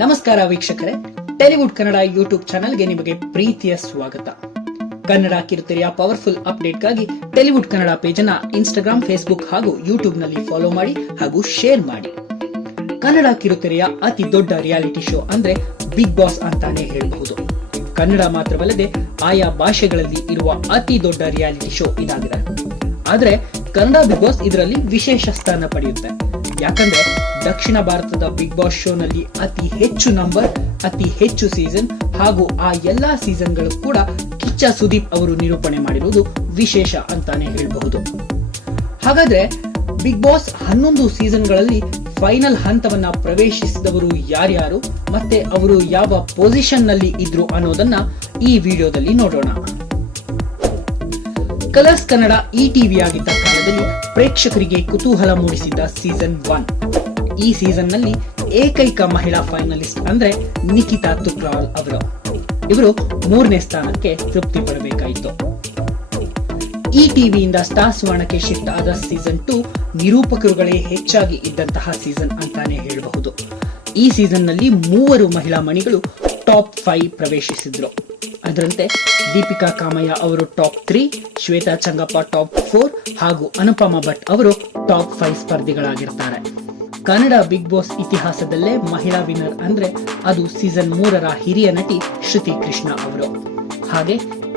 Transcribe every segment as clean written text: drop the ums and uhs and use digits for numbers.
ನಮಸ್ಕಾರ ವೀಕ್ಷಕರೇ, Tollywood Kannada YouTube ಚಾನೆಲ್ಗೆ ನಿಮಗೆ ಪ್ರೀತಿಯ ಸ್ವಾಗತ. ಕನ್ನಡ ಕಿರುತೆರೆಯ ಪವರ್ಫುಲ್ ಅಪ್ಡೇಟ್ಗಾಗಿ ಟಾಲಿವುಡ್ ಕನ್ನಡ ಪೇಜ್ ಅನ್ನು ಇನ್ಸ್ಟಾಗ್ರಾಮ್, ಫೇಸ್ಬುಕ್ ಹಾಗೂ ಯೂಟ್ಯೂಬ್ ನಲ್ಲಿ ಫಾಲೋ ಮಾಡಿ ಹಾಗೂ ಶೇರ್ ಮಾಡಿ. ಕನ್ನಡ ಕಿರುತೆರೆಯ ಅತಿ ದೊಡ್ಡ ರಿಯಾಲಿಟಿ ಶೋ ಅಂದ್ರೆ ಬಿಗ್ ಬಾಸ್ ಅಂತಾನೆ ಹೇಳಬಹುದು. ಕನ್ನಡ ಮಾತ್ರವಲ್ಲದೆ ಆಯಾ ಭಾಷೆಗಳಲ್ಲಿ ಇರುವ ಅತಿ ದೊಡ್ಡ ರಿಯಾಲಿಟಿ ಶೋ ಇದಾಗಿದೆ. ಆದ್ರೆ ಕನ್ನಡ ಬಿಗ್ ಬಾಸ್ ಇದರಲ್ಲಿ ವಿಶೇಷ ಸ್ಥಾನ ಪಡೆಯುತ್ತೆ. ಯಾಕಂದ್ರೆ ದಕ್ಷಿಣ ಭಾರತದ ಬಿಗ್ ಬಾಸ್ ಶೋ ನಲ್ಲಿ ಅತಿ ಹೆಚ್ಚು ನಂಬರ್, ಅತಿ ಹೆಚ್ಚು ಸೀಸನ್ ಹಾಗೂ ಆ ಎಲ್ಲಾ ಸೀಸನ್ಗಳು ಕೂಡ ಕಿಚ್ಚ ಸುದೀಪ್ ಅವರು ನಿರೂಪಣೆ ಮಾಡಿರುವುದು ವಿಶೇಷ ಅಂತಾನೆ ಹೇಳಬಹುದು. ಹಾಗಾದ್ರೆ ಬಿಗ್ ಬಾಸ್ 11 ಸೀಸನ್ಗಳಲ್ಲಿ ಫೈನಲ್ ಹಂತವನ್ನ ಪ್ರವೇಶಿಸಿದವರು ಯಾರ್ಯಾರು ಮತ್ತೆ ಅವರು ಯಾವ ಪೊಸಿಷನ್ ನಲ್ಲಿ ಇದ್ರು ಅನ್ನೋದನ್ನ ಈ ವಿಡಿಯೋದಲ್ಲಿ ನೋಡೋಣ. ಕಲರ್ಸ್ ಕನ್ನಡ ಟಿವಿ ಆಗಿದ್ದ ಕಾಲದಲ್ಲಿ ಪ್ರೇಕ್ಷಕರಿಗೆ ಕುತೂಹಲ ಮೂಡಿಸಿದ್ದ ಸೀಸನ್ 1. ಈ ಸೀಸನ್ ನಲ್ಲಿ ಏಕೈಕ ಮಹಿಳಾ ಫೈನಲಿಸ್ಟ್ ಅಂದ್ರೆ ನಿಖಿತಾ ತುಕ್ರಾಲ್ ಅವರು. ಇವರು 3ನೇ ಸ್ಥಾನಕ್ಕೆ ತೃಪ್ತಿ ಪಡಬೇಕಾಯಿತು. ಟಿವಿಯಿಂದ ಸ್ಟಾರ್ ಸುವರ್ಣಕ್ಕೆ ಶಿಫ್ಟ್ ಆದ ಸೀಸನ್ 2 ನಿರೂಪಕರುಗಳೇ ಹೆಚ್ಚಾಗಿ ಇದ್ದಂತಹ ಸೀಸನ್ ಅಂತಾನೆ ಹೇಳಬಹುದು. ಈ ಸೀಸನ್ ನಲ್ಲಿ 3 ಮಹಿಳಾ ಮಣಿಗಳು ಟಾಪ್ 5 ಪ್ರವೇಶಿಸಿದ್ರು. ಅದರಂತೆ ದೀಪಿಕಾ ಕಾಮಯ್ಯ ಅವರು ಟಾಪ್ 3, ಶ್ವೇತಾ ಚಂಗಪ್ಪ ಟಾಪ್ 4 ಹಾಗೂ ಅನುಪಮಾ ಭಟ್ ಅವರು ಟಾಪ್ 5 ಸ್ಪರ್ಧಿಗಳಾಗಿರ್ತಾರೆ. ಕನ್ನಡ ಬಿಗ್ ಬಾಸ್ ಇತಿಹಾಸದಲ್ಲೇ ಮಹಿಳಾ ವಿನ್ನರ್ ಅಂದ್ರೆ ಅದು ಸೀಸನ್ 3ರ ಹಿರಿಯ ನಟಿ ಶ್ರುತಿ ಕೃಷ್ಣ ಅವರು. ಹಾಗೆ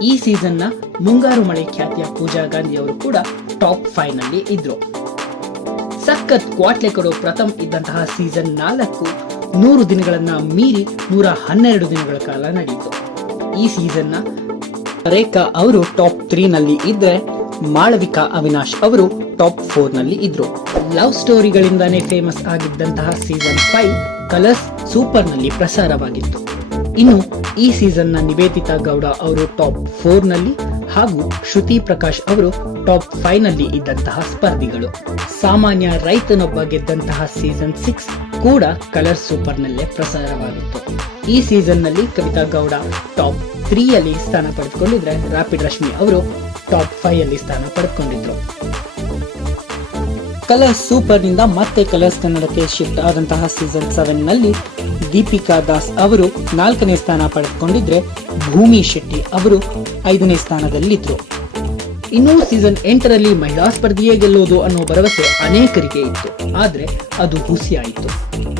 ಈ ಸೀಸನ್ ನ ಮುಂಗಾರು ಮಳೆ ಖ್ಯಾತಿಯ ಪೂಜಾ ಗಾಂಧಿ ಅವರು ಕೂಡ ಟಾಪ್ 5 ನಲ್ಲಿ ಇದ್ರು. ಸಖತ್ ಕ್ವಾಟ್ಲೆ ಕೊಡೋ ಪ್ರಥಮ್ ಇದ್ದಂತಹ ಸೀಸನ್ 4 100 ದಿನಗಳನ್ನ ಮೀರಿ 112 ದಿನಗಳ ಕಾಲ ನಡೆಯಿತು. ಈ ಸೀಸನ್ ನ ರೇಖಾ ಅವರು ಟಾಪ್ 3 ನಲ್ಲಿ ಇದ್ರೆ ಮಾಳವಿಕಾ ಅವಿನಾಶ್ ಅವರು ಟಾಪ್ 4 ನಲ್ಲಿ ಇದ್ರು. ಲವ್ ಸ್ಟೋರಿಗಳಿಂದಾನೇ ಫೇಮಸ್ ಆಗಿದ್ದಂತಹ ಸೀಸನ್ 5 ಕಲರ್ಸ್ ಸೂಪರ್ ನಲ್ಲಿ ಪ್ರಸಾರವಾಗಿತ್ತು. ಇನ್ನು ಈ ಸೀಸನ್ ನ ನಿವೇದಿತಾ ಗೌಡ ಅವರು ಟಾಪ್ 4 ನಲ್ಲಿ ಹಾಗೂ ಶ್ರುತಿ ಪ್ರಕಾಶ್ ಅವರು ಟಾಪ್ 5 ನಲ್ಲಿ ಇದ್ದಂತಹ ಸ್ಪರ್ಧಿಗಳು. ಸಾಮಾನ್ಯ ರೈತನೊಬ್ಬ ಗೆದ್ದಂತಹ ಸೀಸನ್ 6 ಕೂಡ ಕಲರ್ಸ್ ಸೂಪರ್ ನಲ್ಲೇ ಪ್ರಸಾರವಾಗಿತ್ತು. ಈ ಸೀಸನ್ ನಲ್ಲಿ ಕವಿತಾ ಗೌಡ ಟಾಪ್ 3 ಅಲ್ಲಿ ಸ್ಥಾನ ಪಡೆದುಕೊಂಡಿದ್ರೆ ರಾಪಿಡ್ ರಶ್ಮಿ ಅವರು ಟಾಪ್ 5 ಅಲ್ಲಿ ಸ್ಥಾನ ಪಡೆದುಕೊಂಡಿದ್ರು. ಕಲರ್ಸ್ ಸೂಪರ್ ನಿಂದ ಮತ್ತೆ ಕಲರ್ಸ್ ಕನ್ನಡಕ್ಕೆ ಶಿಫ್ಟ್ ಆದಂತಹ ಸೀಸನ್ 7 ನಲ್ಲಿ ದೀಪಿಕಾ ದಾಸ್ ಅವರು 4ನೇ ಸ್ಥಾನ ಪಡೆದುಕೊಂಡಿದ್ರೆ ಭೂಮಿ ಶೆಟ್ಟಿ ಅವರು 5ನೇ ಸ್ಥಾನದಲ್ಲಿದ್ರು. ಇನ್ನು ಸೀಸನ್ 8ರಲ್ಲಿ ಮಹಿಳಾ ಸ್ಪರ್ಧಿಯೇ ಗೆಲ್ಲೋದು ಅನ್ನೋ ಭರವಸೆ ಅನೇಕರಿಗೆ ಇತ್ತು. ಆದ್ರೆ ಅದು ಹುಸಿಯಾಯಿತು.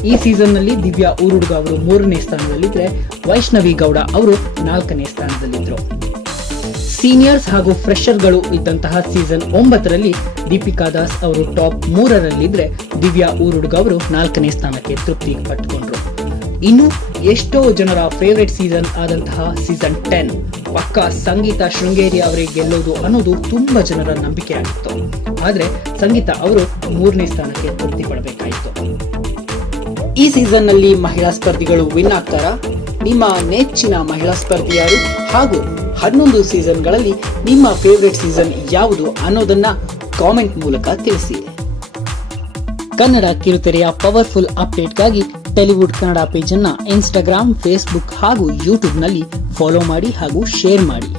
ಈ ಸೀಸನ್ ನಲ್ಲಿ ದಿವ್ಯಾ ಊರುಡುಗ ಅವರು 3ನೇ ಸ್ಥಾನದಲ್ಲಿದ್ರೆ ವೈಷ್ಣವಿ ಗೌಡ ಅವರು 4ನೇ ಸ್ಥಾನದಲ್ಲಿದ್ರು. ಸೀನಿಯರ್ಸ್ ಹಾಗೂ ಫ್ರೆಶರ್ ಗಳು ಇದ್ದಂತಹ ಸೀಸನ್ 9ರಲ್ಲಿ ದೀಪಿಕಾ ದಾಸ್ ಅವರು ಟಾಪ್ 3ರಲ್ಲಿದ್ರೆ ದಿವ್ಯಾ ಊರುಡುಗ ಅವರು 4ನೇ ಸ್ಥಾನಕ್ಕೆ ತೃಪ್ತಿ ಪಟ್ಟುಕೊಂಡ್ರು. ಇನ್ನು ಎಷ್ಟೋ ಜನರ ಫೇವರೇಟ್ ಸೀಸನ್ ಆದಂತಹ ಸೀಸನ್ 10 ಪಕ್ಕಾ ಸಂಗೀತ ಶೃಂಗೇರಿ ಅವರಿಗೆ ಗೆಲ್ಲೋದು ಅನ್ನೋದು ತುಂಬಾ ಜನರ ನಂಬಿಕೆ ಆಗಿತ್ತು. ಆದ್ರೆ ಸಂಗೀತ ಅವರು 3ನೇ ಸ್ಥಾನಕ್ಕೆ ತೃಪ್ತಿ ಪಡಬೇಕಾಯಿತು. ಈ ಸೀಸನ್ ನಲ್ಲಿ ಮಹಿಳಾ ಸ್ಪರ್ಧಿಗಳು ವಿನ್ ಆಗ್ತಾರಾ? ನಿಮ್ಮ ನೆಚ್ಚಿನ ಮಹಿಳಾ ಸ್ಪರ್ಧಿ ಯಾರು ಹಾಗೂ 11 ಸೀಸನ್ಗಳಲ್ಲಿ ನಿಮ್ಮ ಫೇವರೇಟ್ ಸೀಸನ್ ಯಾವುದು ಅನ್ನೋದನ್ನ ಕಾಮೆಂಟ್ ಮೂಲಕ ತಿಳಿಸಿ. ಕನ್ನಡ ಕಿರುತೆರೆಯ ಪವರ್ಫುಲ್ ಅಪ್ಡೇಟ್ಗಾಗಿ ಟಾಲಿವುಡ್ ಕನ್ನಡ ಪೇಜ್ ಅನ್ನ ಇನ್ಸ್ಟಾಗ್ರಾಮ್, ಫೇಸ್ಬುಕ್ ಹಾಗೂ ಯೂಟ್ಯೂಬ್ ನಲ್ಲಿ ಫಾಲೋ ಮಾಡಿ ಹಾಗೂ ಶೇರ್ ಮಾಡಿ.